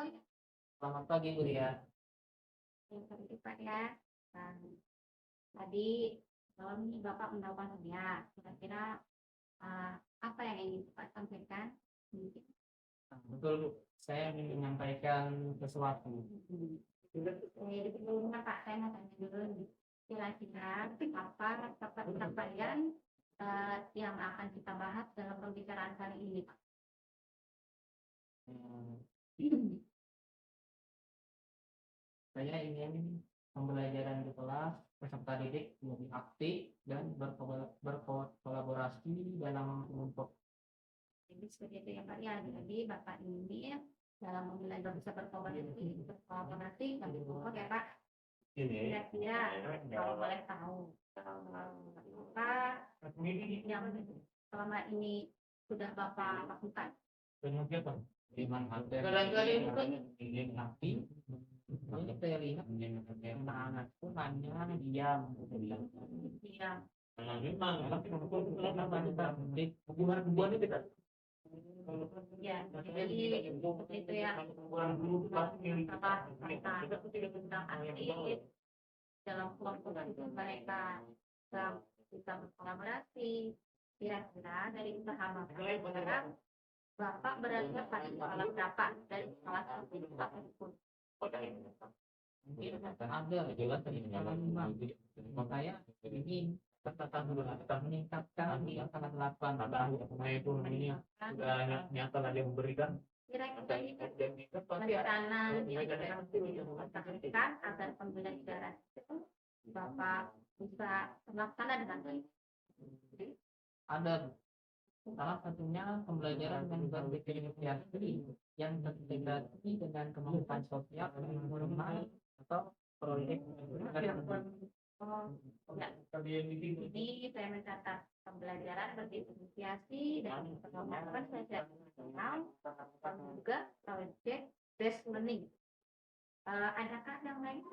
Selamat pagi Bu Ria. Yang pagi Pak ya. Nah, tadi malam ini Bapak melakukan ya. Kira-kira apa yang ingin Bapak sampaikan? Betul Bu, saya ingin menyampaikan sesuatu. Sebelumnya Pak, saya mau tanya dulu kira-kira apa capaian yang akan kita bahas dalam pembicaraan kali ini Pak? Saya ingin pembelajaran di kelas peserta didik lebih aktif dan berkolaborasi dalam kelompok. Jadi seperti itu ya Pak ya. Jadi Bapak ini dalam belajar bisa berkolaborasi dan kelompok ya Pak. Kira-kira kalau boleh tahu apa yang selama ini sudah Bapak lakukan? Ingin aktif. Ini saya lihat anak-anak itu nanya diam. Ya, jadi seperti itu ya. Tentang aktif dalam kelompok itu mereka bisa berkolaborasi. Kira-kira dari usaha Bapak berada pada salah berapa dari salah satu pun? Mungkin ada jelas saya ingin meningkatkan di angka 8 itu ini sudah nyata ada yang memberikan Kira-kira rencana yang dilakukan agar pembelajaran itu Bapak bisa terlaksana dengan baik. Ada salah satunya pembelajaran yang berdifferensiasi yang terintegrasi dengan kemampuan sosial normal atau proyek. Jadi saya mencatat pembelajaran berdifferensiasi dan kemampuan sosial dan juga proyek based learning. Adakah yang lain?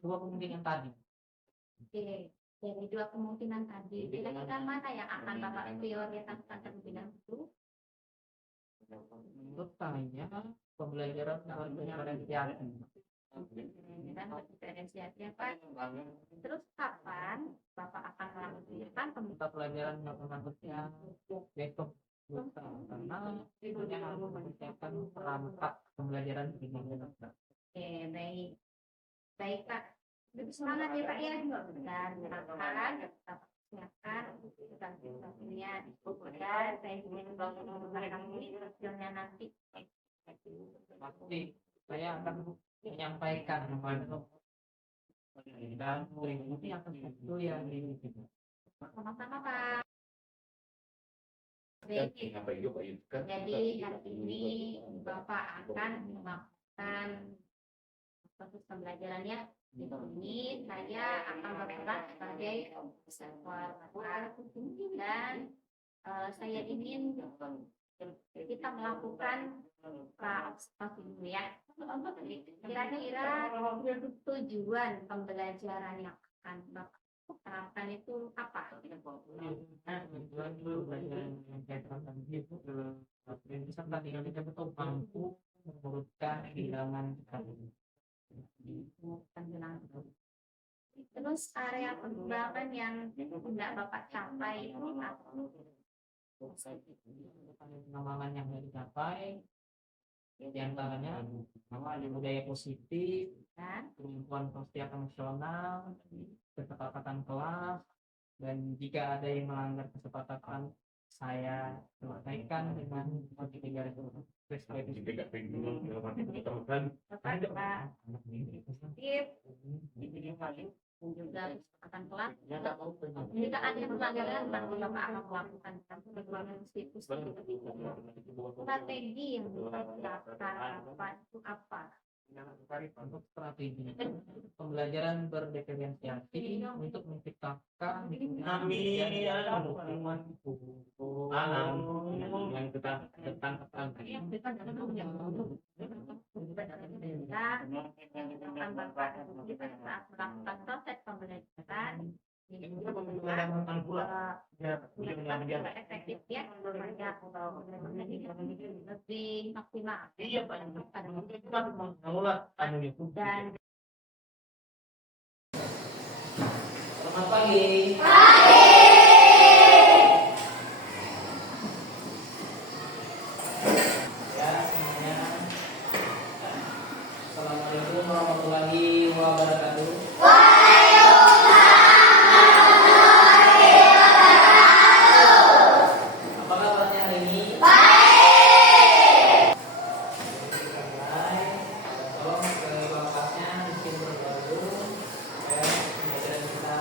Dua kemungkinan tadi. Oke. Dari dua kemungkinan tadi, kira-kira mana yang akan Bapak prioritaskan terlebih dahulu? Menurut saya pembelajaran berdifferensiasi. Berdifferensiasi apa? Terus kapan Bapak akan melakukan pembelajaran matematika besok lusa karena hanya harus mempersiapkan perangkat pembelajaran ini. Oke, baik Pak. Semangat ya Pak ya, dan silakan tetap siapkan hasilnya dan saya ingin hasilnya nanti. Pasti saya akan menyampaikan dan berikutnya akan itu yang ini. Sama-sama Pak. Jadi hari ini Bapak akan melakukan proses pembelajarannya. Ini saya akan berperan sebagai observer dan saya ingin kita melakukan observasi dulu ya. Kira-kira tujuan pembelajaran yang akan Bapak terapkan itu apa? Tujuan pembelajaran yang saya terapkan itu bisa tadi kita betul mampu mengurutkan kehilangan Terus area pengembangan yang tidak Bapak capai itu apa? Pengembangan yang tidak dicapai di antaranya budaya positif, kemampuan sosial emosional, kesepakatan kelas, dan jika ada yang melanggar kesepakatan saya selesaikan dengan tiga perspektif juga kesepakatan kelas. Jika ada yang melanggar, berarti Bapak akan melakukan strategi yang dilakukan itu apa? Untuk strategi pembelajaran berdifferensiasi untuk menciptakan yang kita tentang saat melakukan proses pembelajaran efektifnya ya banyak lebih maksimal Iya Pak. dan Selamat pagi. Ya, semuanya. Assalamualaikum warahmatullahi wabarakatuh. Apa kabarnya hari ini? Kita mulai. Tolong ke kelasnya bikin berdoa dulu supaya pembelajaran kita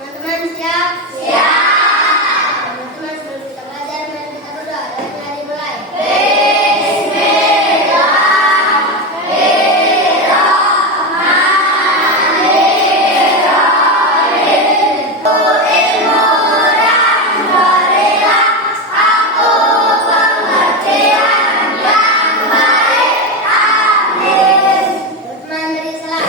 Teman-teman siap? Siap. Teman-teman sebelum kita belajar, mari kita berdoa dan mari dimulai. Teman-teman beri salam.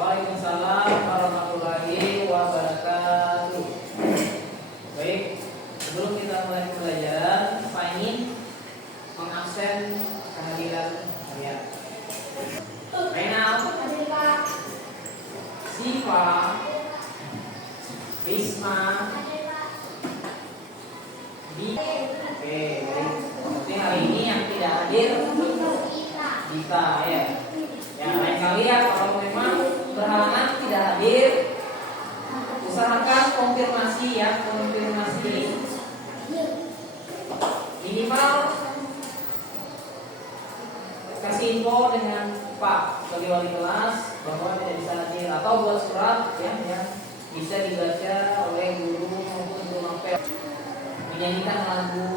Waalaikumsalam warahmatullahi wabarakatuh. Baik, sebelum kita mulai pembelajaran, Pak ingin mengabsen kehadiran kalian. Renal, Siva, Risma, Di. Oke, baik. Berarti hari ini yang tidak hadir Dita ya. Ya, lain kali ya kalau memang berhalangan tidak hadir, usahakan konfirmasi ya, konfirmasi minimal kasih info dengan Pak sebagai wali kelas bahwa tidak bisa hadir atau buat surat ya yang bisa dibaca oleh guru maupun guru mapel menyanyikan lagu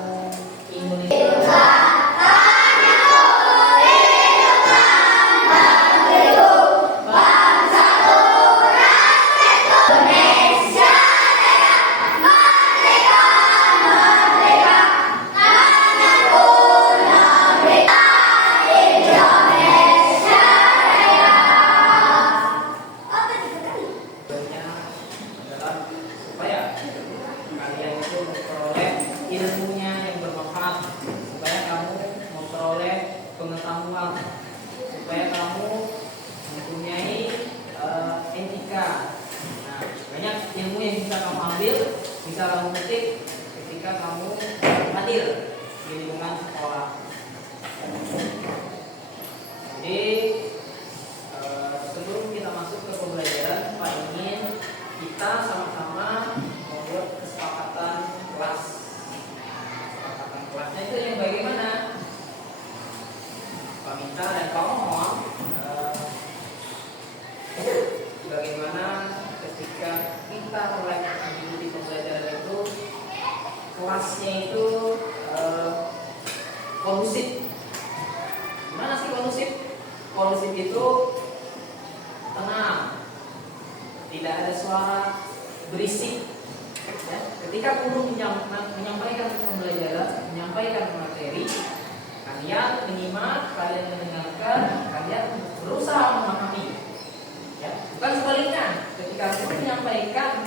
Indonesia. Tujuannya adalah supaya kalian itu memperoleh ilmunya yang bermanfaat, supaya kamu memperoleh pengetahuan, supaya kamu mempunyai etika. Nah, banyak ilmu yang bisa kamu ambil, bisa kamu petik ketika kamu hadir di lingkungan sekolah. Jadi sebelum kita masuk ke pembelajaran, Pak ingin kita sama-sama membuat kesepakatan kelas. Kesepakatan kelasnya itu yang bagaimana? Pak minta dan Pak mohon bagaimana ketika kita mulai mengikuti pembelajaran itu kelasnya itu kondusif. Gimana sih kondusif? Kondusif itu tenang, tidak ada suara berisik. Ya. Ketika guru menyampaikan pembelajaran, menyampaikan materi, kalian menyimak, kalian mendengarkan, kalian berusaha memahami. Ya. Bukan sebaliknya, ketika guru menyampaikan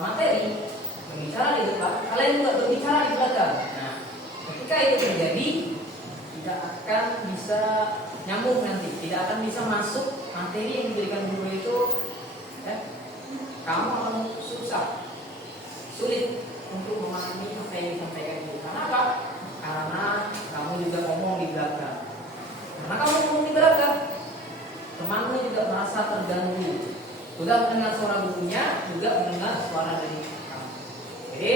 materi, berbicara di depan, kalian juga berbicara di belakang. Nah, ketika itu terjadi, tidak akan bisa nyambung nanti, tidak akan bisa masuk materi yang diberikan guru itu. Ya, kamu akan sulit untuk memahami apa yang disampaikan guru. Kenapa? Karena kamu juga ngomong di belakang. Karena kamu ngomong di belakang, temanmu juga merasa terganggu. Juga mendengar suara gurunya, juga mendengar suara dari kamu. Jadi,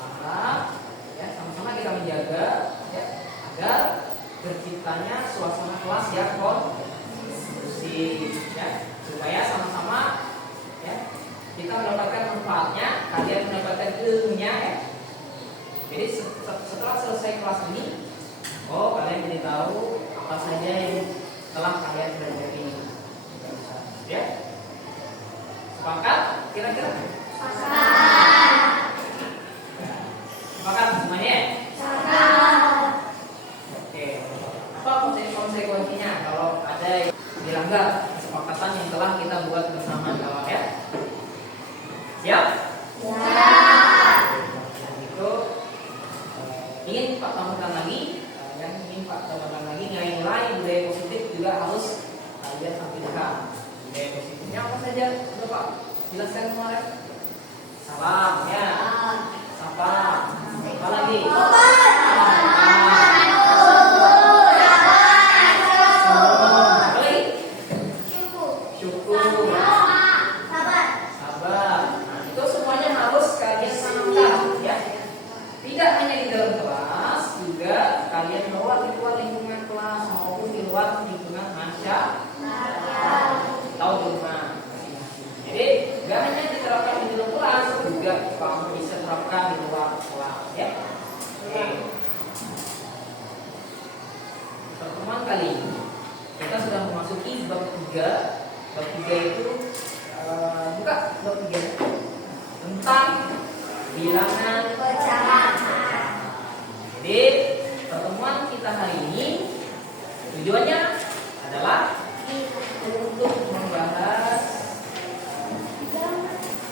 harap ya sama-sama kita menjaga ya, agar terciptanya suasana kelas yang kondusif ya, supaya sama-sama ya kita mendapatkan manfaatnya, kalian mendapatkan ilmunya ya. Jadi setelah selesai kelas ini, kalian jadi tahu apa saja yang telah kalian pelajari ya. Sepakat? Kira-kira? Sepakat semuanya? Oke. Apa konsekuensinya kalau ada yang dilanggar kesepakatan yang telah kita buat bersama kawan ya? Siap? Itu ingin Pak tambahkan lagi, nilai-nilai budaya positif juga harus kalian tampilkan. Budaya positifnya apa saja? Sudah Pak jelaskan kemarin. Salam ya. Sapa. Apa lagi? Sabar. Nah, itu semuanya harus kalian tanamkan ya. Tidak hanya di dalam kelas, juga kalian bawa di luar lingkungan kelas maupun di luar lingkungan masyarakat atau di rumah. Jadi nggak hanya diterapkan di dalam kelas, juga kamu bisa terapkan di luar kelas ya. Oke. Pertemuan kali ini kita sudah memasuki bab 3. Bab 3 itu buka bab 3 tentang bilangan pecahan. Jadi pertemuan kita hari ini tujuannya adalah untuk membahas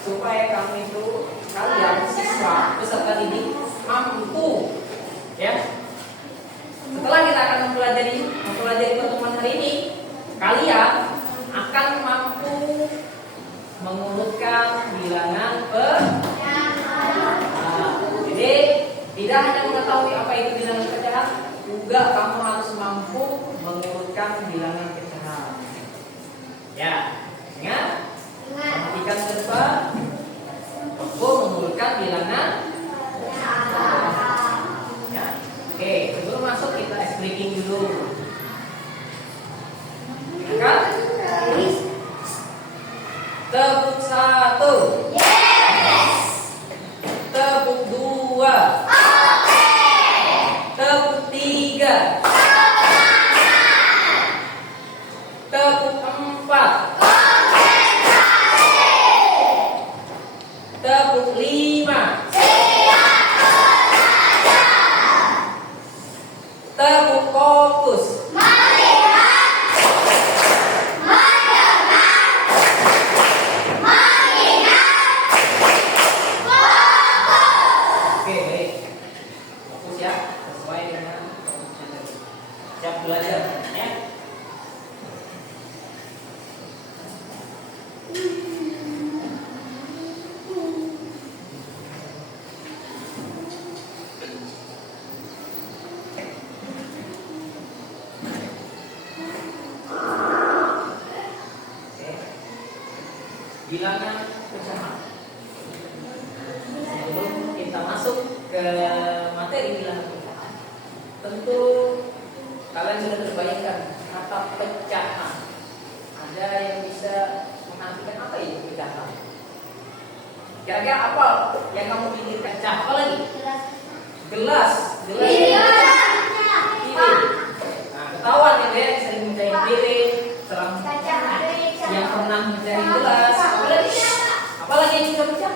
supaya kamu itu kalian siswa peserta didik mampu ya. Setelah kita akan mempelajari pertemuan hari ini, kalian akan mampu mengurutkan bilangan pecahan. Jadi tidak hanya mengetahui apa itu bilangan pecahan, juga kamu harus mampu mengurutkan bilangan pecahan. Ya, ingat? Perhatikan ke depan. Mampu mengurutkan bilangan pecahan. Ya. Oke, sebelum masuk kita explaining dulu. Kan? Tepuk 1. Tepuk 2. Tepuk 3. Tepuk 4. Tepuk 5. Tepuk fokus. Oke, baik. Fokus ya, sesuai dengan fokusnya tadi. Siap belajar ya. Bilangan pecahan. Sebelum kita masuk ke materi bilangan pecahan, tentu kalian sudah terbayangkan kata pecahan. Ada yang bisa mengartikan apa itu pecahan? Kira-kira apa yang kamu pikirkan? Pecah apa lagi? Gelas. Nah, ketahuan ya yang sering mecahin piring, yang pernah mecahin gelas. Apalagi yang bisa pecah?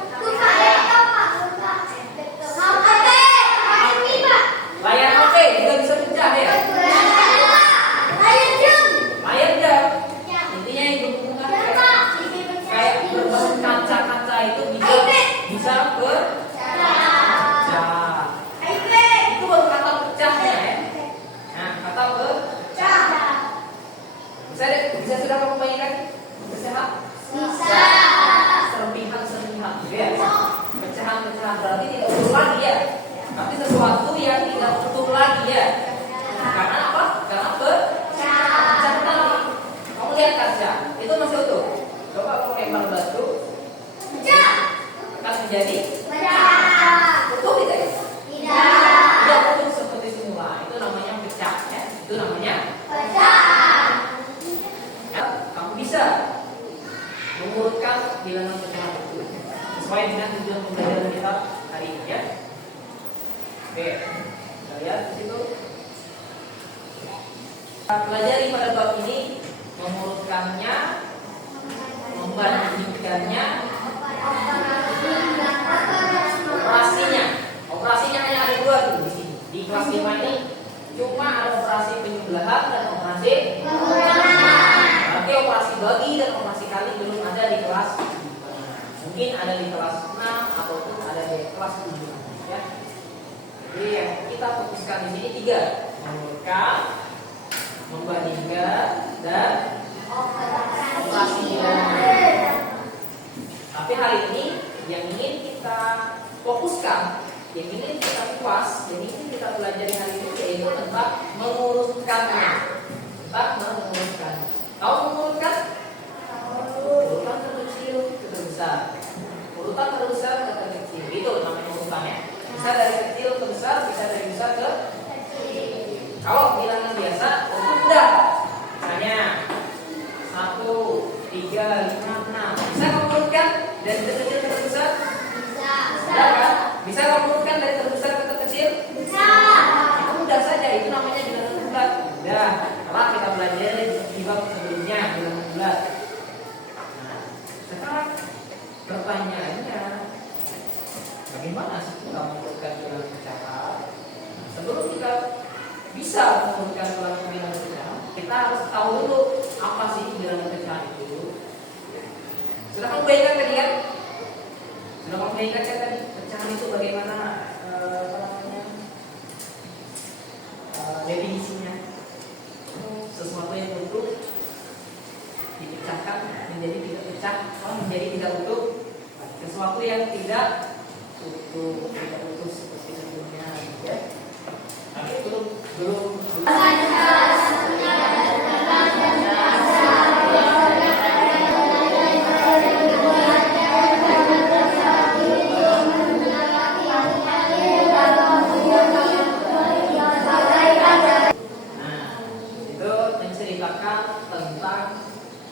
Layar HP juga bisa pecah ya. Layar jam. Intinya yang berhubungan kayak berbahan kaca-kaca itu bisa pecah. Itu baru kata pecahnya ya. Nah, kata pecah. Bisa sudah kamu bayangkan? Pecahan? Bisa. Serpihan ya. Pecahan berarti tidak utuh lagi ya. Tapi sesuatu yang tidak utuh lagi ya. Karena apa? Karena pecah. Kamu lihat kaca, itu masih utuh. Coba kamu lempar batu, akan menjadi utuh tidak ya? Tidak utuh seperti semula. Itu namanya pecah ya. Itu namanya pecah. Ya, kamu bisa mengurutkan bilangan pecahan itu sesuai dengan tujuan pembelajaran kita hari ini ya. Oke, kita lihat di situ. Kita pelajari pada bab ini mengurutkannya, membandingkannya operasinya. Operasinya hanya ada dua tuh di sini. Di kelas 5 ini cuma ada operasi penjumlahan dan operasi pengurangan. Berarti operasi bagi dan operasi kali belum ada di kelas 5. Mungkin ada di kelas 6 ataupun ada di kelas 7 ya. Jadi yang kita fokuskan di sini 3, mengumpulkan, membandingkan, dan operasi penjumlahan. Tapi hari ini yang ingin kita fokuskan, yang ingin kita kupas, yang ingin kita pelajari hari ini yaitu tentang mengurutkannya. Tentang mengurutkannya. Tahu mengurutkan? Urutan terkecil ke terbesar. Urutan terbesar ke terkecil. Itu namanya urutannya. Bisa dari kecil ke besar, bisa dari besar ke kecil. Kalau bilangan biasa, itu mudah. Misalnya 1, 3, 5, 6. Bisa mengurutkan dari terkecil ke terbesar? Bisa kan? Bisa mengurutkan dari terbesar ke terkecil? Bisa. Itu mudah saja, itu namanya bilangan bulat. Mudah. Telah kita belajar di bab sebelumnya bilangan bulat. Nah, sekarang pertanyaannya, bagaimana sih kita mengurutkan bilangan pecahan? Sebelum kita bisa mengurutkan bilangan pecahan, kita harus tahu dulu apa sih bilangan pecahan itu. Sudah kamu bayangkan tadi kan? Sudah kamu bayangkan kan tadi pecahan itu bagaimana definisinya? Sesuatu yang utuh dipecahkan menjadi tidak pecah, menjadi tidak utuh. Sesuatu yang tidak utuh, tidak utuh seperti dunia, ya. Tapi belum.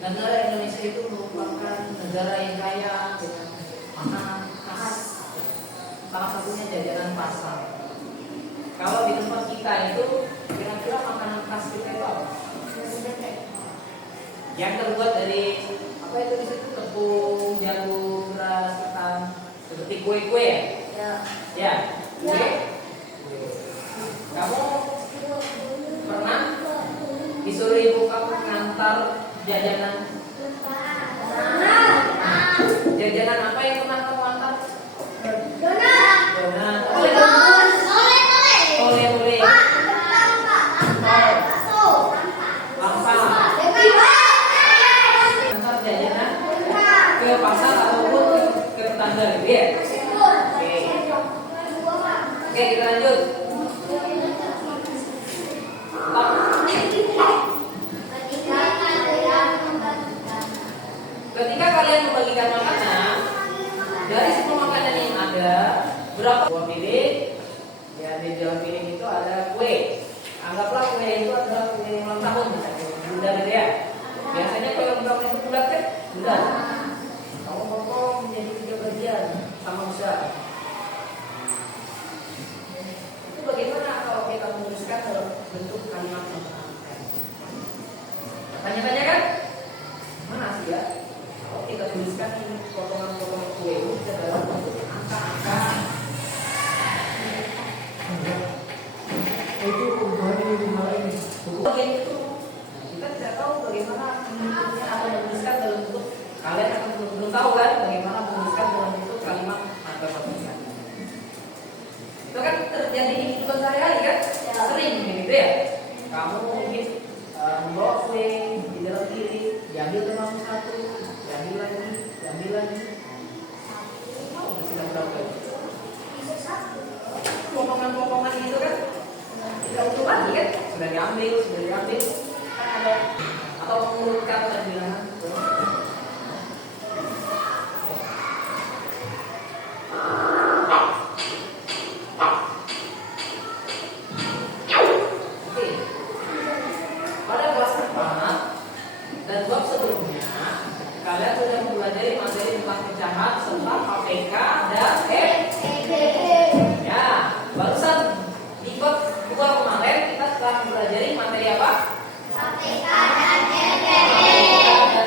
Negara Indonesia itu merupakan negara yang kaya dengan makanan khas. Salah satunya jajanan pasar. Kalau di tempat kita itu kira-kira makanan khas kita itu apa? Yang terbuat dari apa itu di situ, tepung, jagung, beras, ketan, seperti kue-kue ya? Ya. Kue. Kamu pernah disuruh ibu kamu ngantar jajanan apa yang pernah kamu antar? Donat. Oleh. Antar jajanan ke pasar ataupun ke tetangga gitu ya? Oke, kita lanjut. Ketika kalian membagikan makanan, dari semua makanan yang ada, berapa buah piring? Ya, di dalam piring itu ada kue. Anggaplah kue itu adalah kue ulang tahun misalnya, bulat gitu ya. Biasanya kue ulang tahun itu bulat kan? Bulat. Kamu potong menjadi 3 bagian sama besar. Itu bagaimana kalau kita menuliskan dalam bentuk kalimat yang menyenangkan? Tanya-tanya kan? Mana sih ya? Kalau kita tuliskan ini potongan-potongan kue itu dalam bentuk angka-angka. Itu bagian itu kita tidak tahu bagaimana menulisnya atau menuliskan dalam bentuk, kalian akan belum tahu kan bagaimana menuliskan dalam bentuk kalimat angka potongan. Itu kan terjadi di kehidupan sehari-hari kan? Sering gitu ya. Kamu mungkin membawa kue di dalam piring, diambil teman satu, diambil lagi. Mau bersilang berapa? Potongan-potongan gitu kan? Tidak utuh lagi kan? Sudah diambil. Kan ada atau mengurutkan dan bilangan. Dan bab sebelumnya kalian sudah mempelajari materi tentang pecahan serta KPK dan ya, barusan di bab 2 kemarin kita telah mempelajari materi apa? KPK dan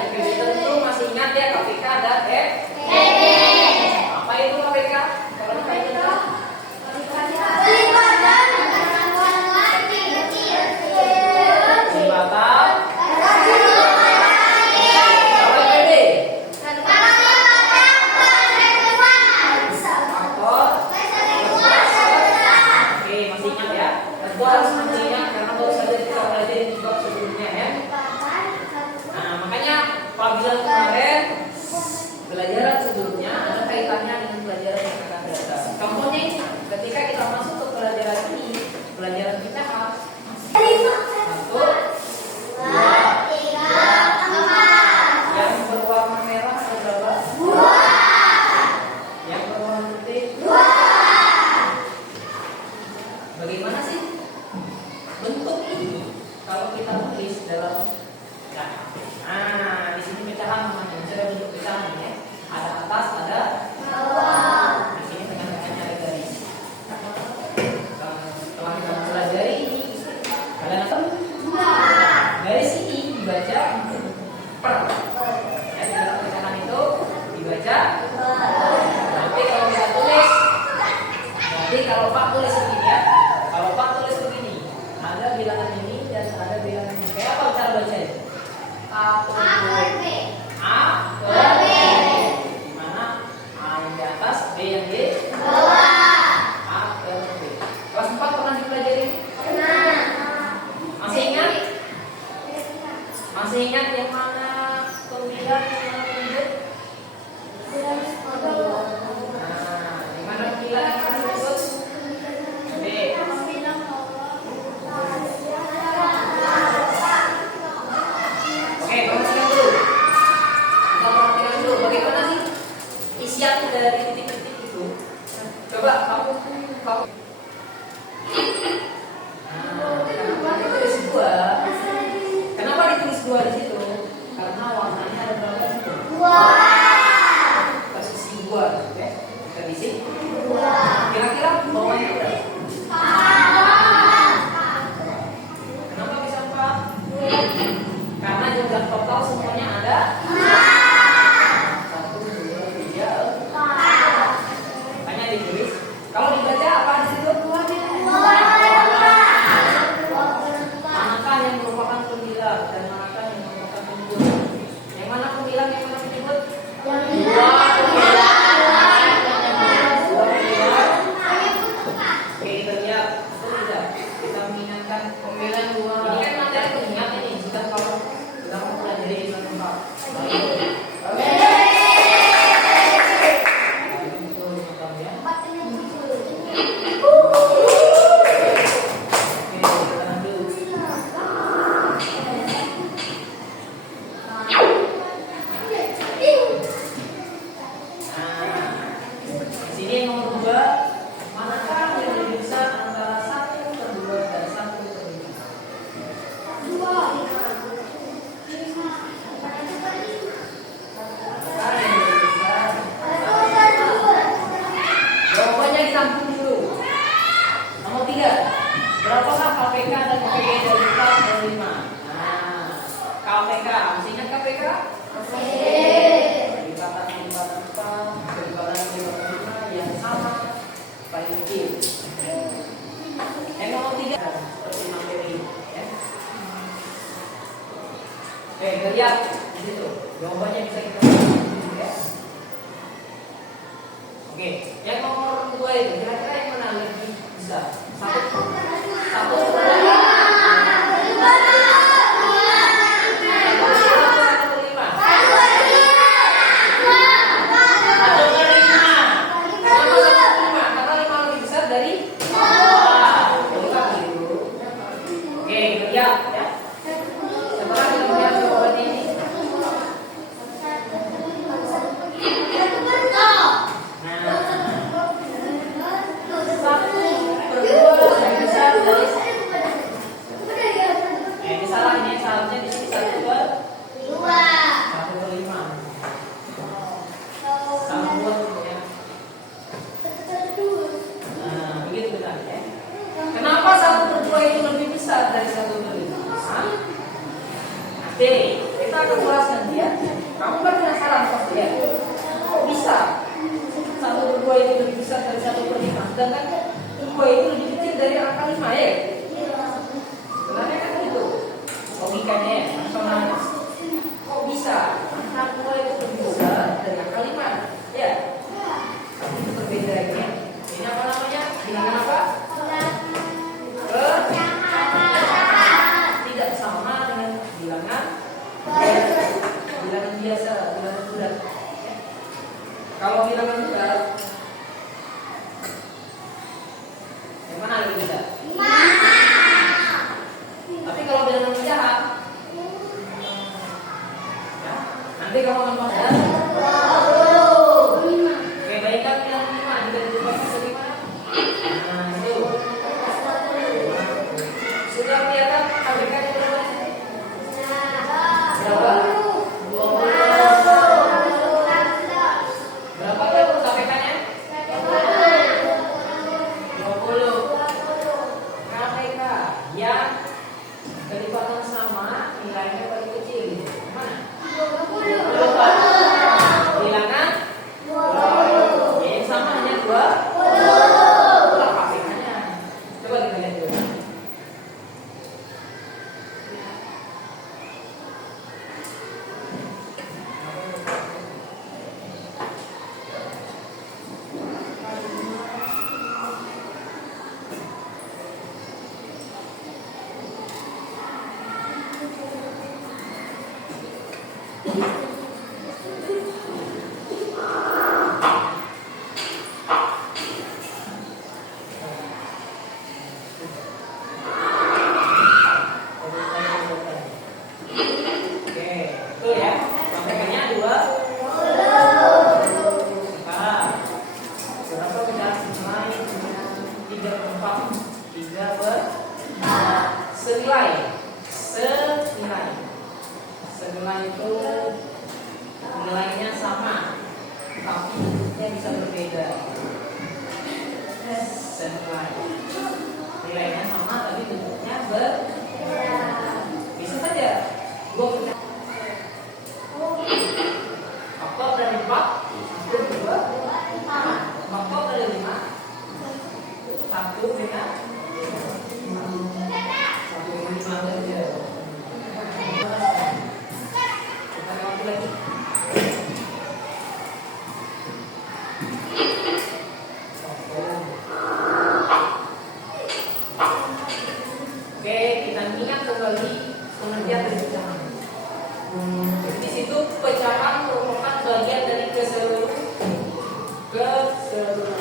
isian dari titik-titik itu. Coba kamu kenapa ditulis 2? Kenapa ditulis 2 di situ? Karena warnanya ada berapa di situ? 2. Posisi 2, oke? Kita isi 2. Kira-kira bawahnya berapa? 4. Kenapa bisa 4? Karena jumlah total semuanya ada 1, 2, 3, 4. Makanya ditulis. Kalau dibaca apa di situ? Manakah yang merupakan pembilang dan manakah yang merupakan penyebut? Yang mana pembilang, yang mana penyebut? Yang Oke, kita lihat. Betul tidak? Kita mengingatkan pembilang 2. Ini kan materi pengingat ini. Sudah kalau sudah mempelajari di satu tempat. Oke. Betul, betul ya. Sini nomor 2, manakah yang lebih besar antara 1/2 dan 1/5? Manakah yang lebih besar? Jawabannya ditampung dulu. Nomor 3, berapakah KPK dan KPG dari 4 dan 5? Nah, KPK, masih ingat KPK? Kelipatan 4, kelipatan 5 yang sama paling kecil. Yang nomor 3 seperti materi ya. Oke, kita lihat di situ. Jawabannya bisa kita lihat ya. Oke, yang nomor 2 itu kira-kira yang mana lebih besar? Satu kita akan jelaskan dia. Kamu kan penasaran pasti ya. Kok bisa 1/2 itu lebih besar dari 1/5? Sedangkan 2 itu lebih kecil dari angka 5 ya. Sebenarnya kan itu logikanya ya, rasionalnya. Kok bisa angka 2 itu lebih besar dari angka 5? Ya. Tapi itu berbeda ya. Ini apa namanya? Bilangan apa? Tidak sama dengan bilangan biasa, bilangan bulat. Kalau bilangan bulat, yang mana lebih besar? 5.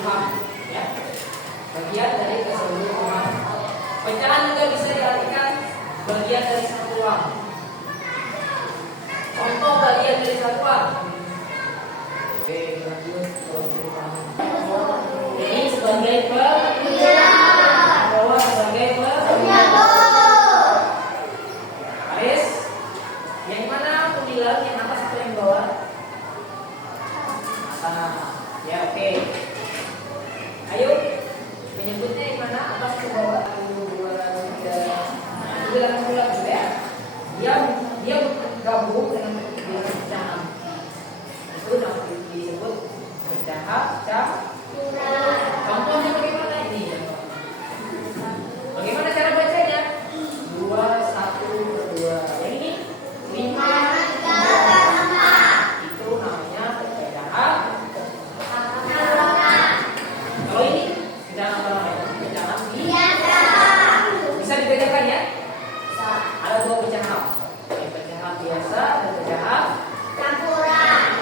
rumah, ya. Bagian dari keseluruhan. Pecahan juga bisa diartikan bagian dari satuan. Contoh bagian dari satuan. Oke, lanjut. Ini sebagai bawah sebagai Aris. Yang mana aku bilang yang atas atau yang bawah? Atas. Ya, oke. Ayo, penyebutnya yang mana? Atas atau bawah? 1, 2, 3. Itu bilangan bulat juga ya. Dia gabung dengan bilangan pecahan. Itu disebut pecahan. Contohnya bagaimana ini? Bagaimana cara bacanya? 2, 1, 2. Yang ini 5, 4. Itu namanya pecahan. Kalau ini pecahan apa namanya? Pecahan biasa. Bisa dibedakan ya? Ada 2 pecahan. Yang pecahan biasa dan pecahan campuran.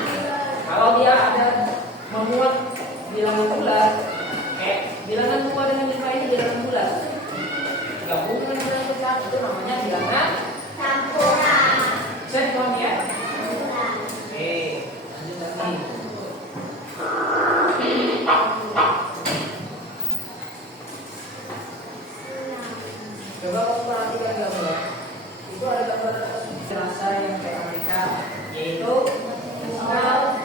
kalau dia ada memuat bilangan bulat, bilangan 2 dengan 5 ini bilangan bulat. Gabung dengan bilangan pecahan itu namanya bilangan Campuran. bisa dipahami ya? Oke, lanjut lagi. Coba kamu perhatikan gambar. Itu ada gambar rasa yang kayak Amerika, yaitu muskal,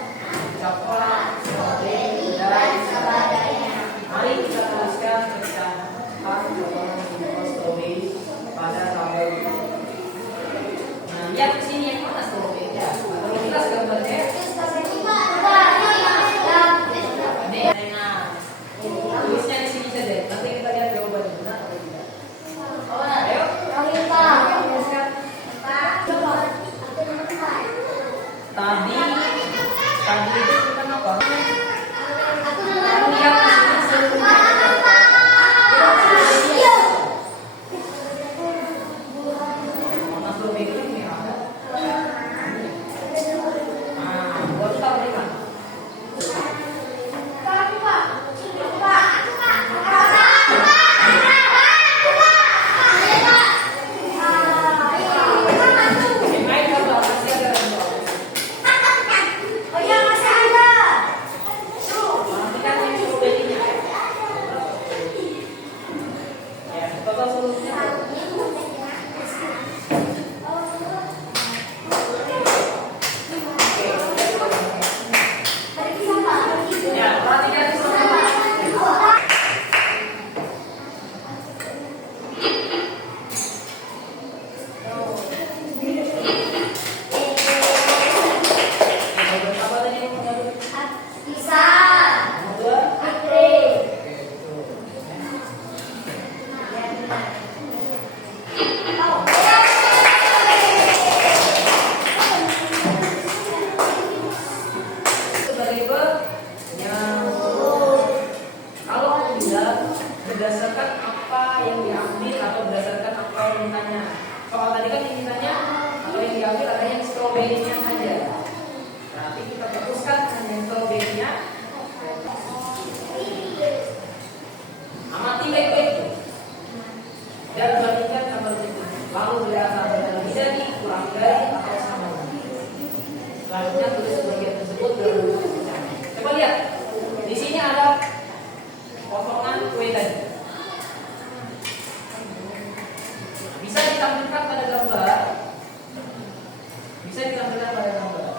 coklat, strawberry, dan sebagainya. Mari kita tuliskan pecahan coklat, strawberry pada tabel. Nah, lihat di sini yang mana strawberry ya? Kalau jelas gambarnya. Nah, tulisnya di sini saja. Nanti kita lihat jawabannya benar atau tidak. Ayo. Tadi itu kita apa? Lihat warna strawberry ini ada. Buat kita berikan. Yang lain kalau masih ada yang bawah. Perhatikan yang strawberry-nya. Ya, total solusinya. Ya, perhatikan apa tadi yang menurut? Dua. Sebagai penyambung. Kalau aku bilang berdasarkan apa yang diambil atau berdasarkan apa yang ditanya. Soal tadi kan yang ditanya atau yang diambil adanya yang strawberry-nya saja. Berarti kita fokuskan hanya yang strawberry-nya. Amati baik-baik dan bandingkan sama itu. Lalu berdasarkan lebih dari, kurang dari, atau sama. Selanjutnya tulis bagian tersebut dalam bentuk pecahan. Coba lihat, di sini ada potongan kue tadi. Bisa ditampilkan pada gambar. Bisa ditampilkan pada gambar.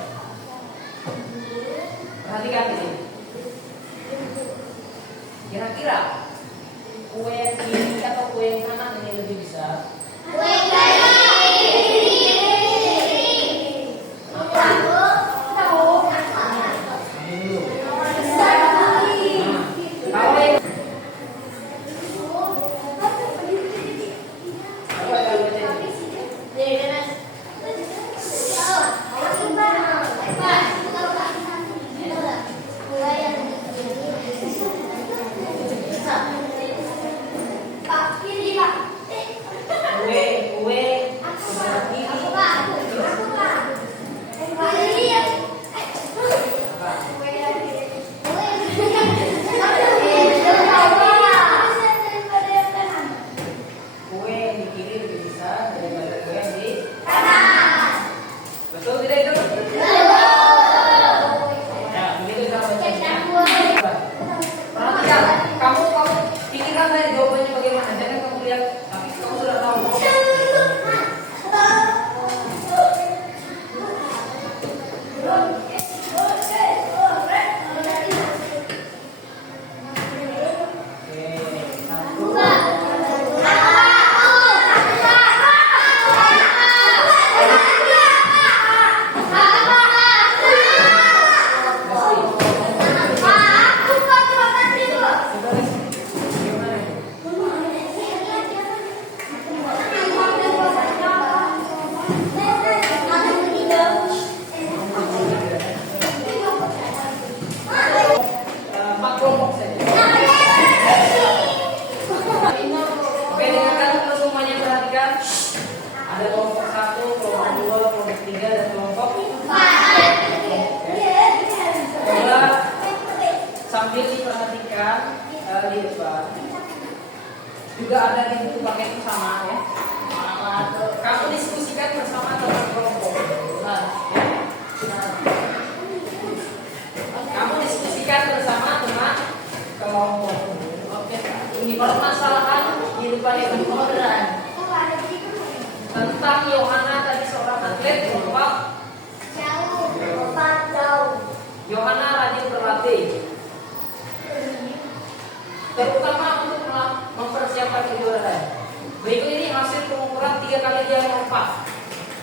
Perhatikan di sini. Kira-kira kue yang kiri atau kue yang kanan ini lebih besar? Kalau yang apa yang baca ini? sambil diperhatikan di depan. Juga ada di buku paket itu sama ya. Kamu diskusikan bersama teman kelompok. Nah, ya. Kamu diskusikan bersama teman kelompok. Oke. Ini permasalahan di depan yang modern tentang Yohana tadi seorang atlet lompat jauh. Yohana rajin berlatih, terutama untuk mempersiapkan kejuaraan. Berikut ini hasil pengukuran 3 kali dia melompat.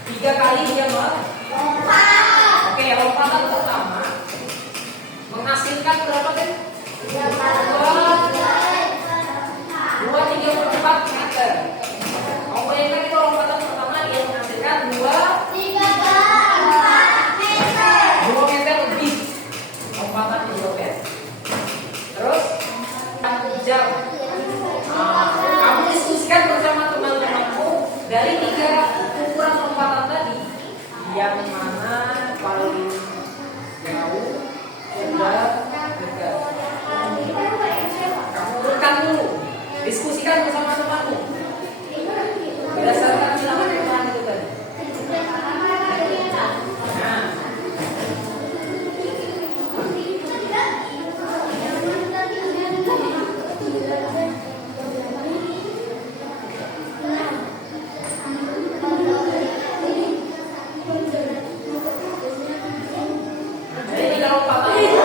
3 kali dia melompat. Oke, lompatan pertama menghasilkan berapa kan? 234 meter. Kamu bayangkan itu lompatan pertama dia menghasilkan 2 meter lebih. Lompatan di 2 meter. Terus jam. Kamu diskusikan bersama teman-temanmu dari 3 ukuran lompatan tadi, yang mana paling jauh dan dekat. Kamu urutkan dulu, diskusikan bersama temanmu berdasarkan bilangan ukuran itu tadi. Nah, jadi kalau lompatan itu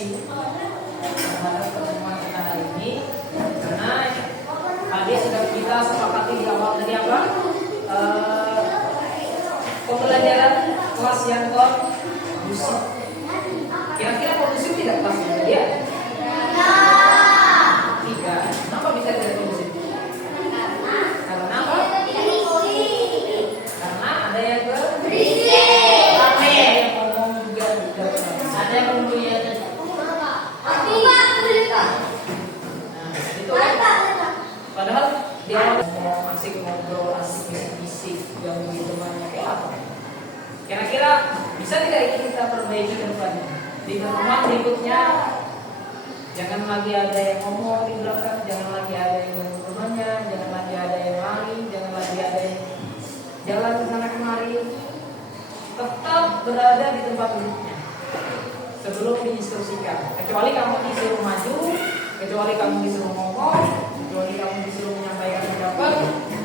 refleksi terhadap pertemuan kita hari ini, karena tadi sudah kita sepakati di awal tadi apa? Pembelajaran kelas yang kondusif. Kira-kira kondusif tidak kelasnya dia? Tidak. Kenapa bisa tidak kondusif? Karena apa? Karena ada yang berisik. Ada yang ngomong juga. Ada yang mempunyai. Nah, itu kan. Padahal dia mau asik ngobrol, asik bisik, yang begitu banyak apa? Kira-kira bisa tidak ini kita perbaiki ke depannya? Di pertemuan berikutnya jangan lagi ada yang ngomong di belakang, jangan lagi ada yang ngomong rumahnya, jangan lagi ada yang lari, jangan lagi ada yang jalan ke sana kemari. Tetap berada di tempat duduknya sebelum diinstruksikan. Kecuali kamu disuruh maju, kecuali kamu disuruh ngomong, kecuali kamu disuruh menyampaikan pendapat,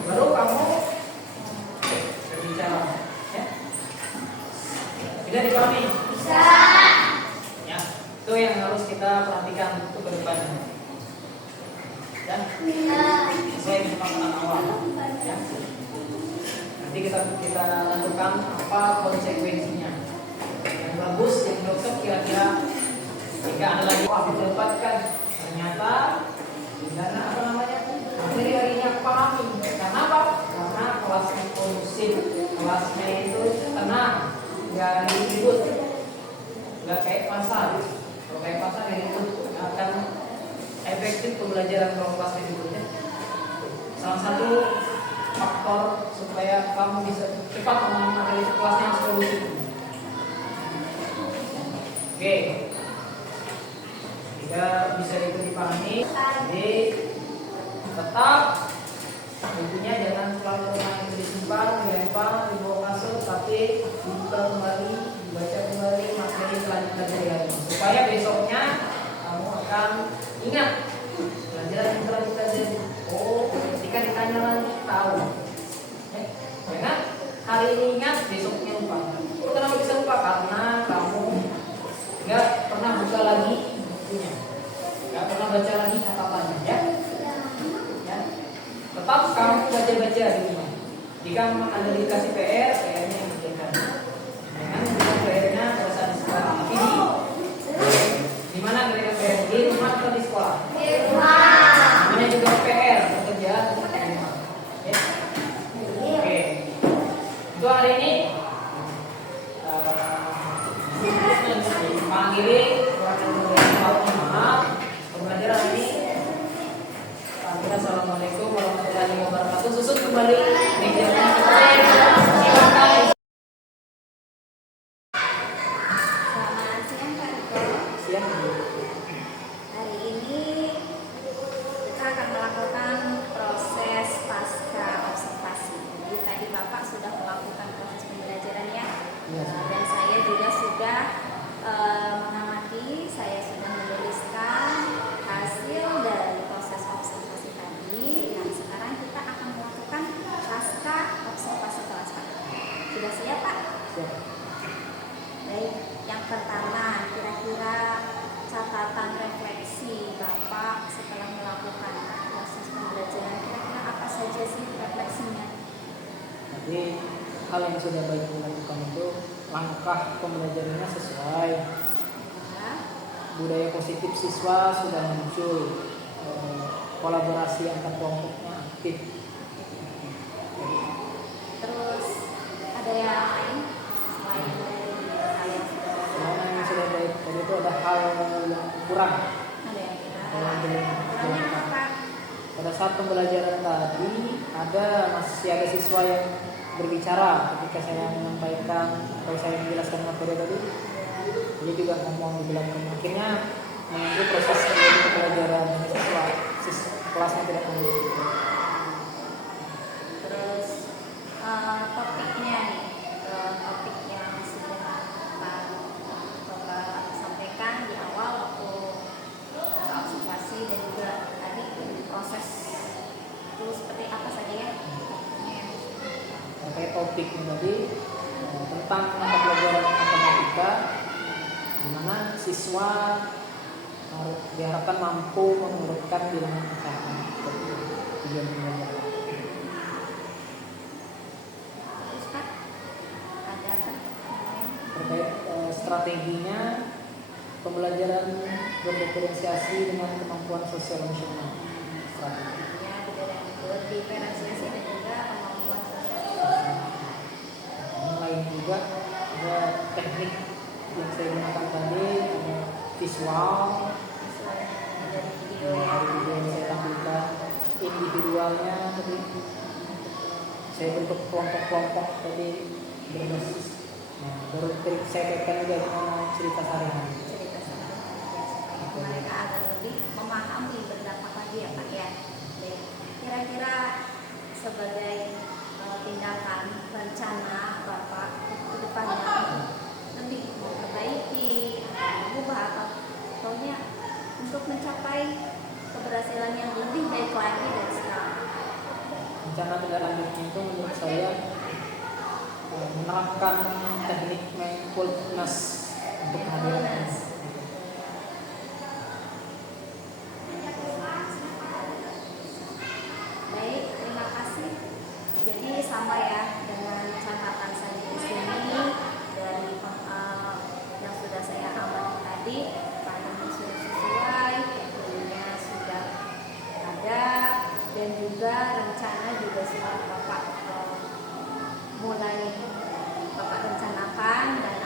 baru kamu berbicara. Ya? Bisa dipahami? Bisa. Ya, itu yang harus kita perhatikan untuk ke depannya. Dan sesuai kesepakatan awal. Ya. Nanti kita tentukan apa konsekuensinya. Yang bagus, yang cocok kira-kira jika ada lagi didapatkan ternyata karena apa namanya materi hari ini aku pahami. Karena apa? Karena kelasnya kondusif, kelasnya itu tenang, nggak ribut, nggak kayak pasar. Kalau kayak pasar yang ribut akan efektif pembelajaran kalau kelas berikutnya. Salah satu faktor supaya kamu bisa cepat memahami materi kelasnya harus kondusif. Oke, jika bisa itu dipahami, jadi tetap tentunya jangan selalu main disimpan, dilempar, dibawa kasur, tapi dibuka kembali, dibaca kembali materi yang telah dipelajari hari ini, supaya besoknya kamu akan ingat pelajaran yang telah dipelajari. Oh, ketika ditanya lagi tahu. Jangan hari ini ingat, besoknya lupa. Kenapa bisa lupa? Karena kamu nggak pernah buka lagi bukunya, nggak pernah baca lagi catatannya, ya. Tetap kamu baca-baca di rumah. Jika Anda dikasih PR, PR-nya yang dikerjakan. Jangan bukan PR-nya pada saat di sekolah. Tapi di mana kerjakan PR? Di rumah atau di sekolah? Di rumah. Namanya juga PR, pekerjaan di rumah. Ya. Oke. Untuk hari ini mengakhiri maaf pembelajaran ini. Assalamualaikum warahmatullahi wabarakatuh. Susun kembali mejanya. Silakan. Selamat siang Pak Riko. Siang. Hari ini kita akan melakukan proses pasca observasi. Jadi tadi Bapak sudah melakukan proses pembelajarannya, dan saya juga sudah mengamati, saya sudah menuliskan hasil dari proses observasi tadi. Nah, sekarang kita akan melakukan pasca observasi kelas Pak. Sudah siap Pak? Siap. Baik, yang pertama kira-kira catatan refleksi Bapak setelah melakukan proses pembelajaran, kira-kira apa saja sih refleksinya? Jadi hal yang sudah baik dilakukan itu langkah pembelajarannya sesuai, Ya. budaya positif siswa sudah muncul, kolaborasi antar kelompoknya aktif. Terus ada yang lain selain dari saya Selain yang sudah baik tadi itu ada hal yang kurang. ada yang Kurangnya apa Pak? Pada saat pembelajaran tadi masih ada siswa yang berbicara ketika saya menyampaikan atau saya menjelaskan materi tadi. Dia juga ngomong di belakang. Akhirnya menunggu proses pembelajaran siswa kelasnya tidak kondusif. Terus topiknya nih, topik yang sudah Bapak sampaikan di awal waktu observasi dan juga tadi proses itu seperti apa saja ya? Terkait topik ini tadi tentang mata pelajaran matematika, di mana siswa diharapkan mampu mengurutkan bilangan pecahan seperti tujuan pembelajaran. Terus Pak, ada apa? Terkait strateginya, pembelajaran berdiferensiasi dengan kemampuan sosial emosional. Strategi. Ya, berdiferensiasi dan juga kemampuan sosial. Yang lain juga ada teknik yang saya gunakan tadi, ada visual, Dari video dari ya. video yang saya tampilkan, individualnya tadi saya bentuk kelompok-kelompok tadi berbasis. Nah, baru saya kaitkan juga dengan cerita sehari-hari. Cerita supaya mereka agak lebih memahami berdampak lagi ya Pak ya. Baik. Kira-kira sebagai tindakan rencana Bapak ke depannya lebih memperbaiki atau mengubah atau pokoknya untuk mencapai keberhasilan yang lebih baik lagi dari sekarang. Rencana tindak lanjutnya itu menurut saya menerapkan teknik mindfulness untuk menghadapi. Baik, terima kasih. Jadi sama ya dengan catatan saya di sini dari yang sudah saya amati tadi, pandemi sudah sesuai, tentunya sudah ada, dan juga rencana juga sudah Bapak mulai Bapak rencanakan dan